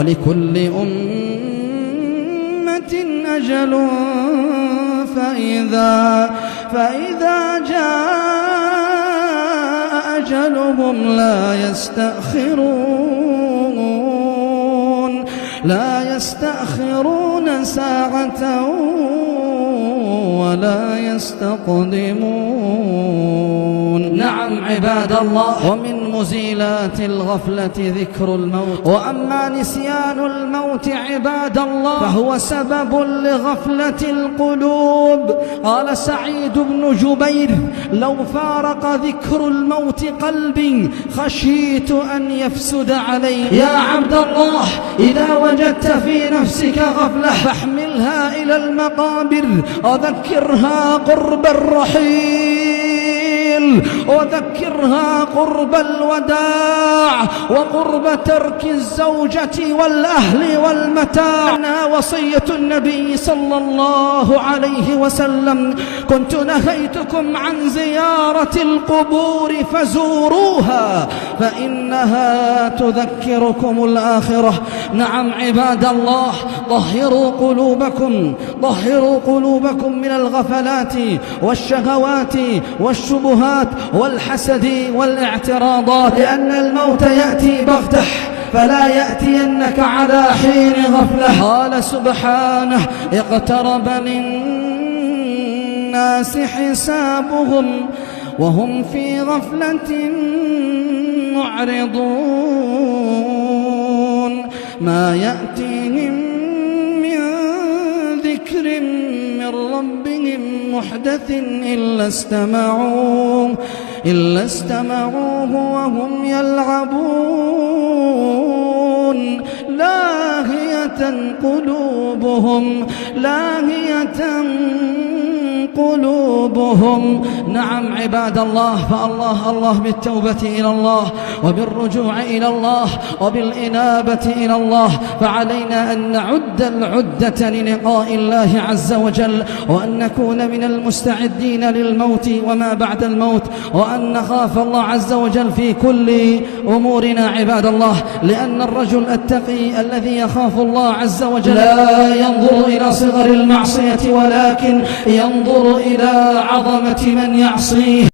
ولكل أمة أجل فإذا جاء أجلهم لا يستأخرون ساعة ولا يستقدمون. نعم عباد الله، ومن مزيلات الغفلة ذكر الموت، وأما نسيان الموت عباد الله فهو سبب لغفلة القلوب. قال سعيد بن جبير: لو فارق ذكر الموت قلبي خشيت أن يفسد علي. يا عبد الله، إذا وجدت في نفسك غفلة فاحملها إلى المقابر، وذكرها قرب الرحيل، وذكرها قرب الوداع، وقرب ترك الزوجة والأهل والمتاع. وصية النبي صلى الله عليه وسلم: كنت نهيتكم عن زيارة القبور فزوروها فإنها تذكركم الآخرة. نعم عباد الله، طهروا قلوبكم من الغفلات والشهوات والشبهات والحسد والاعتراضات، لأن الموت يأتي بغتة فلا يأتينك على حين غفلة. قال سبحانه: اقترب للناس حسابهم وهم في غفلة معرضون. ما يأتيهم من ذكر من ربهم محدث إلا استمعوه وهم يلعبون، لاهية قلوبهم. نعم عباد الله، فالله بالتوبة إلى الله وبالرجوع إلى الله وبالإنابة إلى الله، فعلينا أن نعد العدة للقاء الله عز وجل، وأن نكون من المستعدين للموت وما بعد الموت، وأن نخاف الله عز وجل في كل أمورنا عباد الله. لأن الرجل التقي الذي يخاف الله عز وجل لا ينظر إلى صغر المعصية ولكن ينظر إلى عظمة من يعصيه.